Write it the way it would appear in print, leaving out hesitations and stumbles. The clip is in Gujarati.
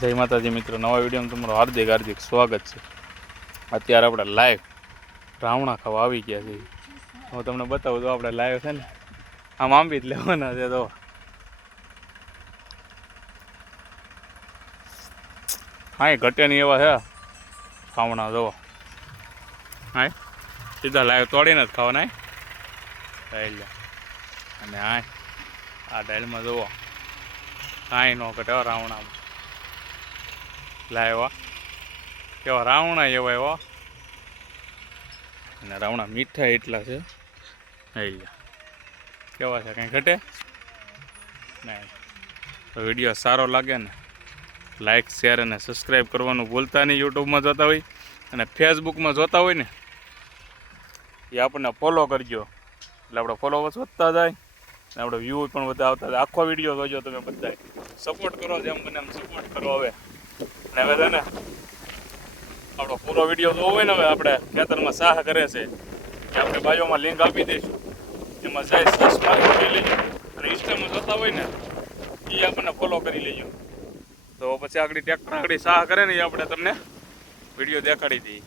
જય માતાજી મિત્રો, નવા વિડીયોમાં તમારું હાર્દિક હાર્દિક સ્વાગત છે। અત્યારે આપણે લાઈવ રાવણા ખાવા આવી ગયા છીએ। હું તમને બતાવું તો આપણે લાઈવ છે ને આમ આંબી જ લેવાના છે। તો હા ઘટે નહીં એવા છે રાવણા, જુઓ હા સીધા લાઈવ તોડીને જ ખાવાના લે। અને હા આ ડાયલમાં જુઓ કાંઈ ન ઘટે રાવણા લાવ્યા કેવા રાવણા એવા એવા, અને રાવણા મીઠા એટલા છે કેવા છે, કંઈ ઘટે નહીં। તો વિડીયો સારો લાગે ને લાઈક શેર અને સબસ્ક્રાઈબ કરવાનું ભૂલતા નહીં। યુટ્યુબમાં જોતા હોય અને ફેસબુકમાં જોતા હોય ને એ આપણને ફોલો કરજો, એટલે આપણે ફોલોવર્સ વધતા જાય ને આપણે વ્યૂ પણ બધા આવતા જાય। આખો વિડીયો જોજો તમે બધા, સપોર્ટ કરો જેમ બને એમ સપોર્ટ કરો। હવે ને હવે છે ને આપણો પૂરો વિડીયો જોવો હોય ને, હવે આપણે ખેતરમાં સાહ કરે છે કે આપણે બાજુમાં લિંક આપી દઈશું, એમાં જાય સર્ચ મારી કરી લેજો, અને ઇન્સ્ટામાં જોતા હોય ને એ આપણને ફોલો કરી લેજો। તો પછી આગળ ટ્રેક્ટર આગળ સાહ કરે ને એ આપણે તમને વિડીયો દેખાડી દઈએ।